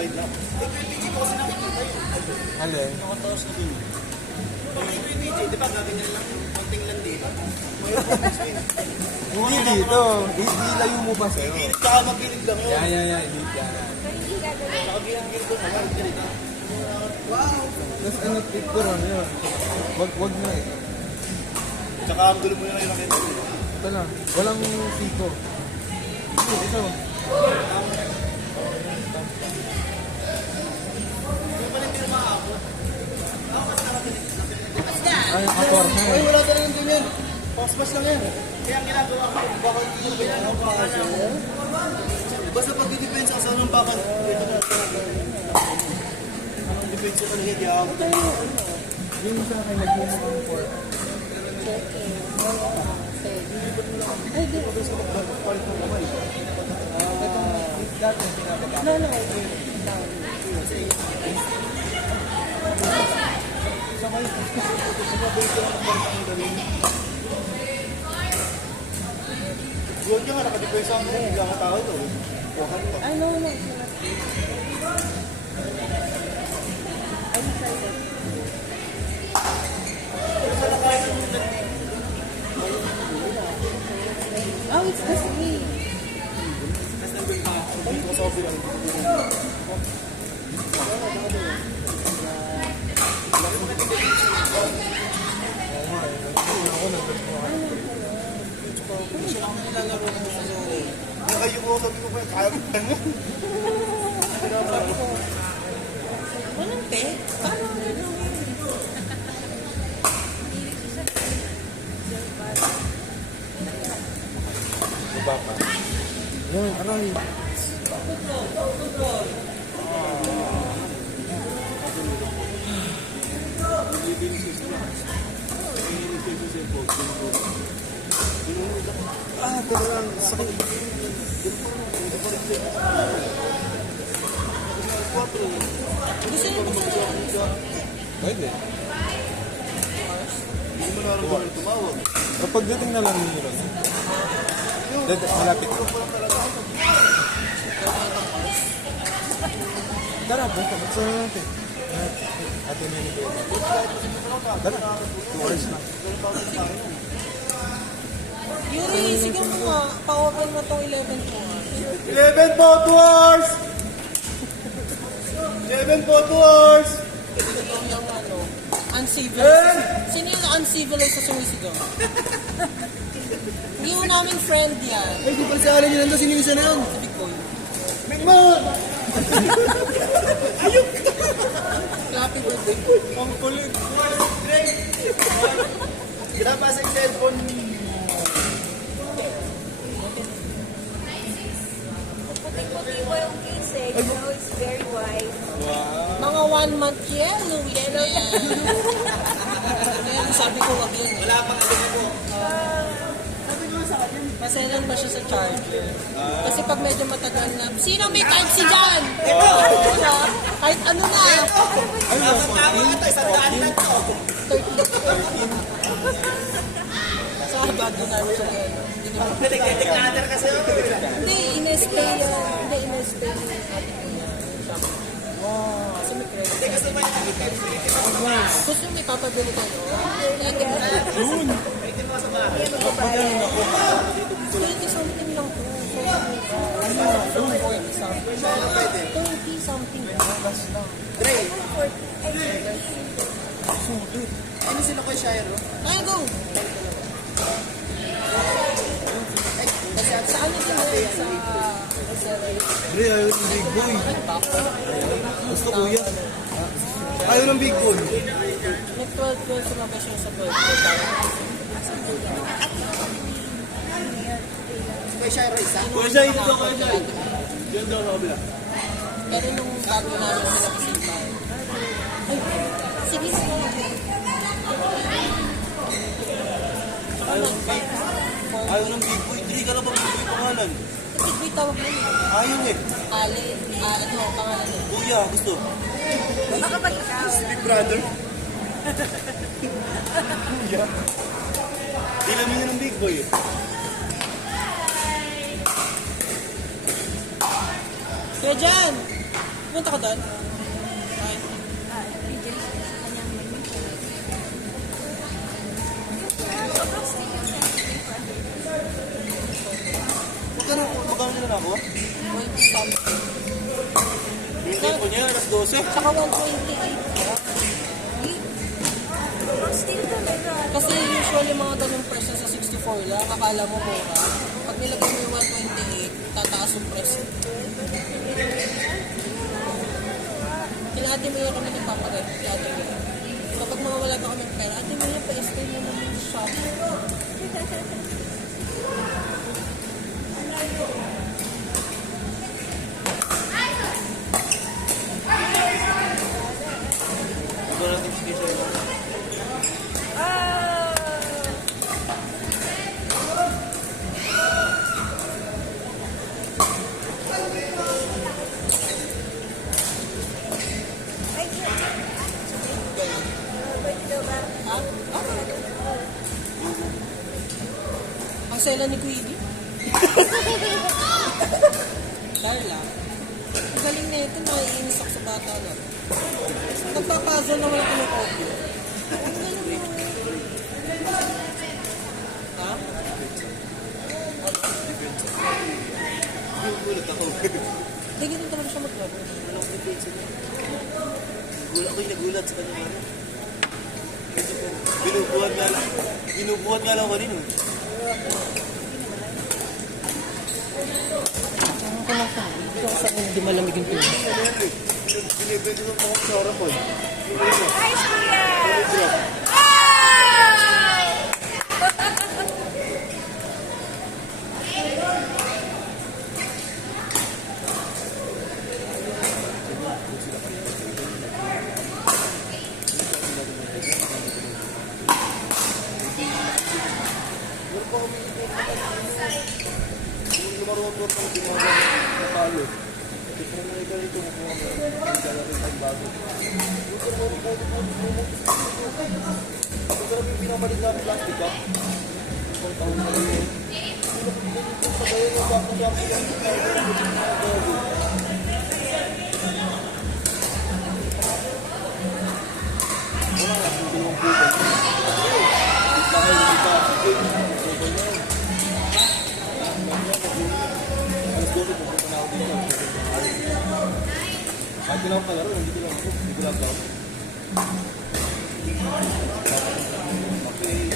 side lang. PPG ko kasi nakikita yun. Alin? Nakataos na dun. Pag PPG, di ba gaganyan lang, konting lang dito. Hindi dito. Ilayo mo pa sa'yo. Pilit ka mapilit lang yun. Yan. Hindi yan. Nakagilin-gilin ko naman, ganito. Wow! Tapos ano, picture ano yun. Wag na eh. Tsaka ang gulo mo na yung nakita. Ito lang. Walang siko. Ito. Ay, akor. Ay, wala talagang ganyan. Paspas lang yan. Kaya ang ginagawa ko, bakal dito ba yan? Basta pag didepensa ka sa anong bakal, ito na. Anong depensa ka na hindi ako. Yung sa akin, nag-move ang pork. Ay, di. Dati, pinapagawa. No. Doon ka nga, nakadepensa ang hindi ka tao to. Wakan pa. I know. I'm excited. Oh, it's the same. Nakayo ko, sabi ko pa, kaya ko pa nga. Walang pet? Paano ang gagawin? Iba pa. Yan, aray. Teka lang, sakit. Gusto niyo ba Pwede. Hindi mo naramdaman tumawag. Pero pagdating na lang ninyo ron. Malapit ko. Tara, buksan na natin. Atin yun ito. Tara, 2 hours na. Yuri, sige mo nga. Pa-open mo itong 11 ko. 11 po, 2 hours! 11 po, 2 hours! Yung ano, uncivilized. Sino yung uncivilized sa sumisigaw? Hindi mo namin friend yan. Ay, di pala sa alam niyo nandun, sinilisa na yun. Sabi ko, Mingmon! happy birthday. Ang kulit. Ginapasa yung cellphone. Puti-puti po yung case eh. You know, it's very white. Mga 1 month yellow yan. Kaya sabi ko, wag yun. Wala pang ano po. Maselan pa siya sa charger. Kasi pag medyo matagal na, sino may type si Jan? Kahit ano na. Tama ito, isang daan na ito. 13. Sa Sabado na siya gano'n. Declarer kasi ako. Hindi, in-stay yan. Hindi, in-stay yung ate ko niya. Wow. Kasi may credit. Hindi gusto ba niya? Gusto may papabili kayo? Yun. 20 something lang po. 40 something. 20 something. Dre, Ay, ano sila ko share? Ay, go! Saan niyo din sa... Dre, ayaw ng big boy. Gusto ko yan. Ayaw ng big boy. May 12 sumabas siya sa 12. Kuya share isa? Kuya Shai, dito kuya share. Diyan daw sa kabila. Pero nung bago namin sila kasipan. Ay, sige, sige. Ayaw ng big boy. Hindi ka lang ba big boy pangalan? Sige, tawag mo yun. Ayaw eh. Ali, ano, pangalan niya. Kuya, gusto. baka pag ikaw. Big brother. Kuya. Ilamin niya ng big boy eh. Kaya dyan! Punta ka doon? Ay. Region sa kanyang menu. Sobrang steam yung sensitive Magkano nila na ako? 20 something. Hindi po niya, alas 12. Saka 128. Sobrang steam talaga. Kasi usually mga ganung presyo sa 64 lang, akala mo mura. Pag nilagay mo yung 128, tataas yung presyo. Ate Mia kami nagpapagat. Ate Mia. Kapag mga wala pa kami pera, Ate Mia, pa-stay mo naman yung shop. Ito natin special. Ha? Ang sela ni Queenie? Darla. Ang galing na ito, naiinis ako sa bata na. Nagpapuzzle na wala kinukopyo. Ang galing mo. Ha? Gulat ako. Hindi, ganun talaga siya maglaro. Walang pretense niya. Ako'y nagulat sa kanya. Binubuhat nga lang ako rin. Ano ko lang sa ito sa hindi malamig yung tulog. Binibenta ko mga tsara po. Nice, kuya! Kahit kailangan ka laro, hindi ko lang ako. Okay.